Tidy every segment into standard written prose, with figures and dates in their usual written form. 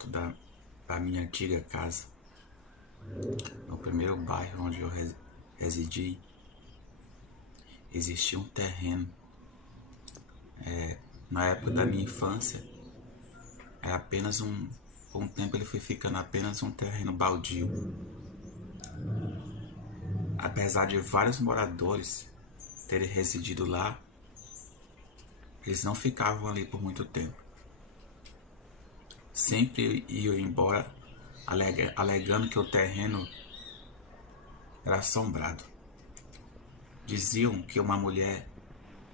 perto da minha antiga casa, no primeiro bairro onde eu residi, existia um terreno. Na época da minha infância, era apenas com o tempo ele foi ficando apenas um terreno baldio. Apesar de vários moradores terem residido lá, eles não ficavam ali por muito tempo. Sempre iam embora, alegando que o terreno era assombrado. Diziam que uma mulher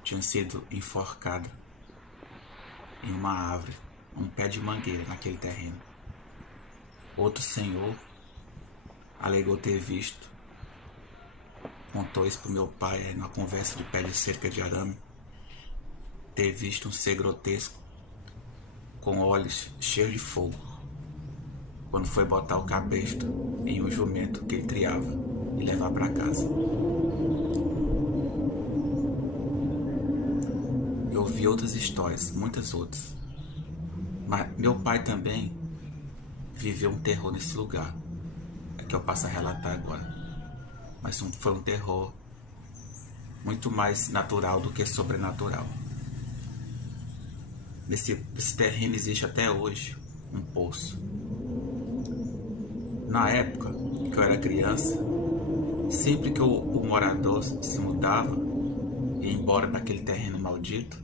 tinha sido enforcada em uma árvore, um pé de mangueira naquele terreno. Outro senhor alegou ter visto, contou isso pro meu pai numa conversa de pé de cerca de arame, ter visto um ser grotesco com olhos cheios de fogo quando foi botar o cabresto em um jumento que ele criava e levar para casa. Eu ouvi outras histórias, muitas outras, mas meu pai também viveu um terror nesse lugar, que eu passo a relatar agora. Mas foi um terror muito mais natural do que sobrenatural. Nesse terreno existe até hoje um poço. Na época que eu era criança, sempre que o morador se mudava e ia embora daquele terreno maldito,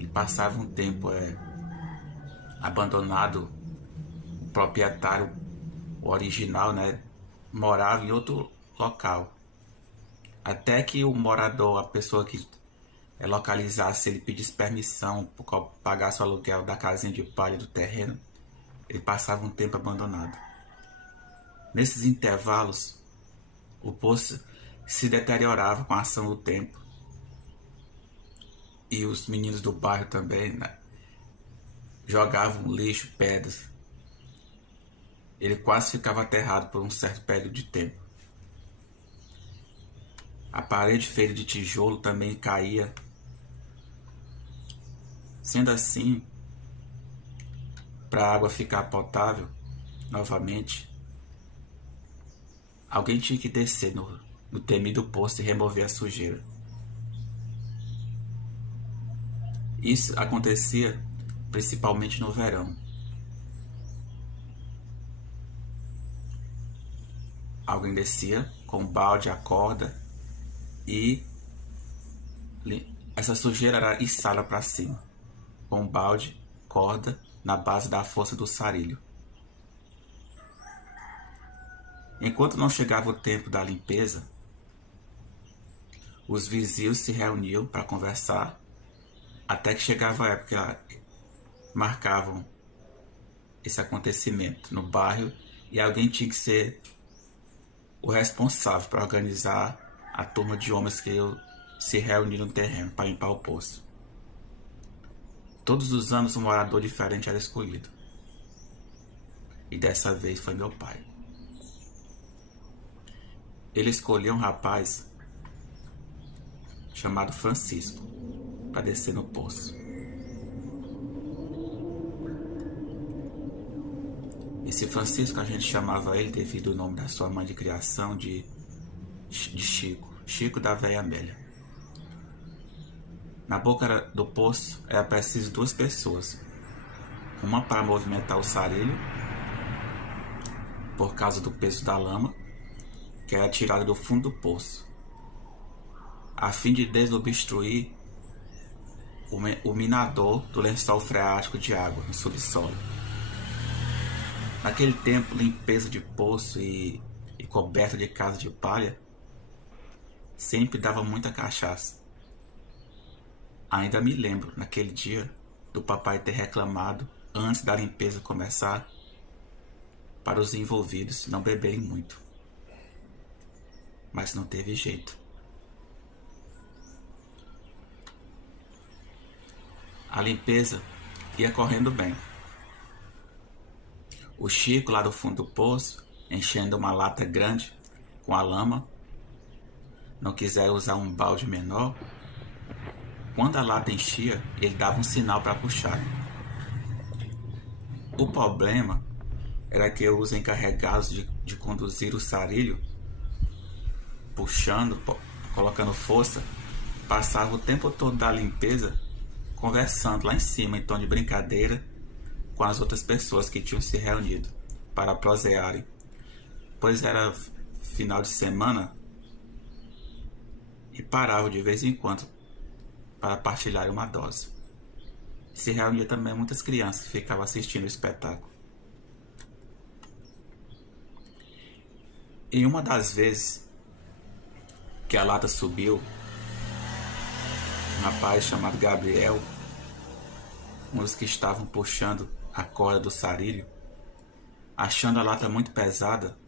e passava um tempo abandonado, o proprietário, o original, morava em outro local. Até que o morador, a pessoa que localizasse, ele pedisse permissão para pagar o aluguel da casinha de palha do terreno, ele passava um tempo abandonado. Nesses intervalos, o poço se deteriorava com a ação do tempo. E os meninos do bairro também jogavam lixo, pedras. Ele quase ficava aterrado por um certo período de tempo. A parede feita de tijolo também caía. Sendo assim, para a água ficar potável novamente, alguém tinha que descer no temido poço e remover a sujeira. Isso acontecia principalmente no verão. Alguém descia com um balde, a corda, e essa sujeira era içada para cima, com um balde, corda, na base da força do sarilho. Enquanto não chegava o tempo da limpeza, os vizinhos se reuniam para conversar, até que chegava a época que marcavam esse acontecimento no bairro, e alguém tinha que ser o responsável para organizar a turma de homens que se reuniram no terreno para limpar o poço. Todos os anos um morador diferente era escolhido. E dessa vez foi meu pai. Ele escolheu um rapaz chamado Francisco para descer no poço. Esse Francisco, a gente chamava ele devido ao nome da sua mãe de criação de Chico da Véia Amélia. Na boca do poço era preciso 2 pessoas. Uma para movimentar o sarilho, por causa do peso da lama, que era tirada do fundo do poço, a fim de desobstruir o minador do lençol freático de água no subsolo. Naquele tempo, limpeza de poço e coberta de casa de palha sempre dava muita cachaça. Ainda me lembro, naquele dia, do papai ter reclamado, antes da limpeza começar, para os envolvidos não beberem muito. Mas não teve jeito. A limpeza ia correndo bem. O Chico, lá do fundo do poço, enchendo uma lata grande com a lama, não quiser usar um balde menor. Quando a lata enchia, ele dava um sinal para puxar. O problema era que os encarregados de conduzir o sarilho, puxando, colocando força, passavam o tempo todo da limpeza conversando lá em cima em tom de brincadeira com as outras pessoas que tinham se reunido para prosearem, pois era final de semana e paravam de vez em quando para partilhar uma dose. Se reunia também muitas crianças que ficavam assistindo o espetáculo. Em uma das vezes que a lata subiu, um rapaz chamado Gabriel, um dos que estavam puxando a corda do sarilho, achando a lata muito pesada,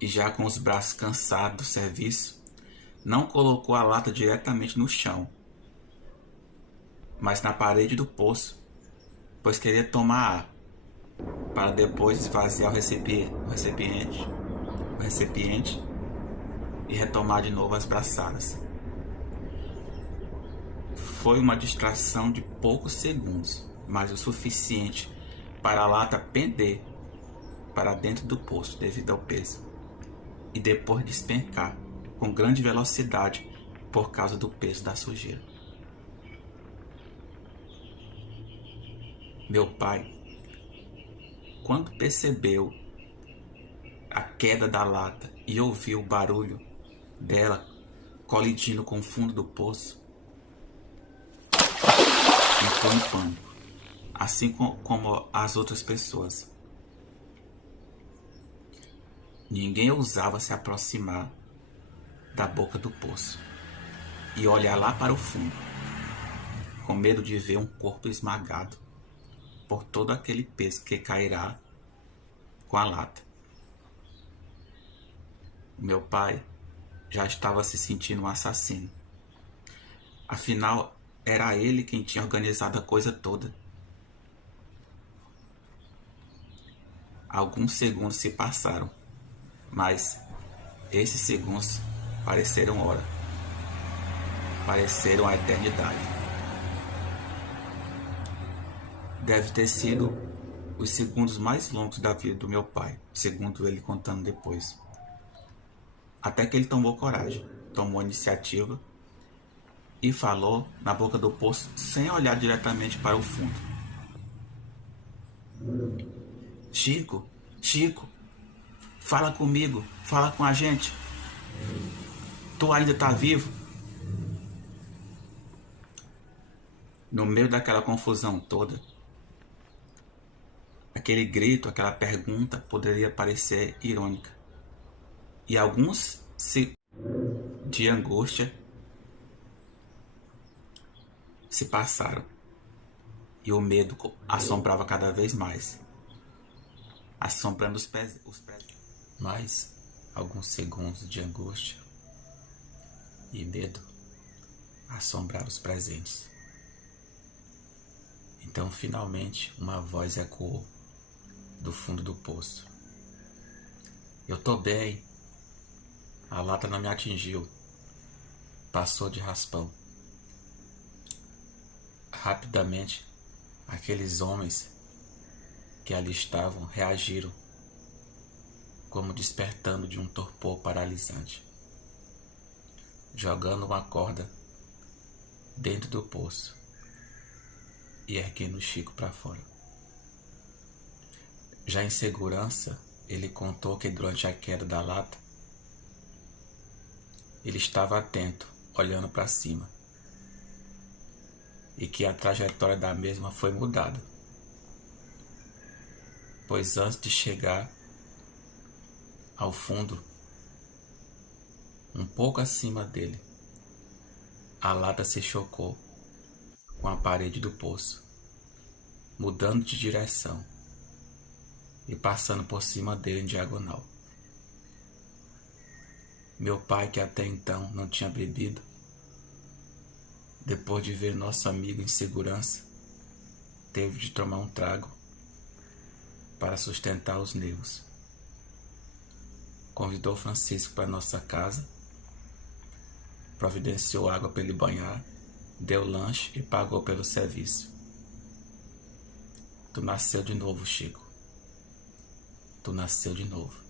e já com os braços cansados do serviço, não colocou a lata diretamente no chão, mas na parede do poço, pois queria tomar ar, para depois esvaziar o recipiente e retomar de novo as braçadas. Foi uma distração de poucos segundos, mas o suficiente para a lata pender para dentro do poço devido ao peso, e depois despencar com grande velocidade por causa do peso da sujeira. Meu pai, quando percebeu a queda da lata e ouviu o barulho dela colidindo com o fundo do poço, entrou em pânico, assim como as outras pessoas. Ninguém ousava se aproximar da boca do poço e olhar lá para o fundo, com medo de ver um corpo esmagado por todo aquele peso que cairá com a lata. Meu pai já estava se sentindo um assassino. Afinal, era ele quem tinha organizado a coisa toda. Alguns segundos se passaram, mas esses segundos pareceram hora. Pareceram a eternidade. Deve ter sido os segundos mais longos da vida do meu pai, segundo ele contando depois. Até que ele tomou coragem, tomou a iniciativa e falou na boca do poço sem olhar diretamente para o fundo. Chico, fala comigo, fala com a gente. Tu ainda tá vivo? No meio daquela confusão toda, aquele grito, aquela pergunta poderia parecer irônica. E alguns de angústia se passaram. E o medo assombrava cada vez mais, assombrando os pés. Mais alguns segundos de angústia e medo assombraram os presentes. Então, finalmente, uma voz ecoou do fundo do poço. Eu tô bem. A lata não me atingiu. Passou de raspão. Rapidamente, aqueles homens que ali estavam reagiram, como despertando de um torpor paralisante, jogando uma corda dentro do poço e erguendo o Chico para fora. Já em segurança, ele contou que durante a queda da lata, ele estava atento, olhando para cima, e que a trajetória da mesma foi mudada, pois antes de chegar ao fundo, um pouco acima dele, a lata se chocou com a parede do poço, mudando de direção e passando por cima dele em diagonal. Meu pai, que até então não tinha bebido, depois de ver nosso amigo em segurança, teve de tomar um trago para sustentar os nervos. Convidou Francisco para nossa casa, providenciou água para ele banhar, deu lanche e pagou pelo serviço. Tu nasceu de novo, Chico. Tu nasceu de novo.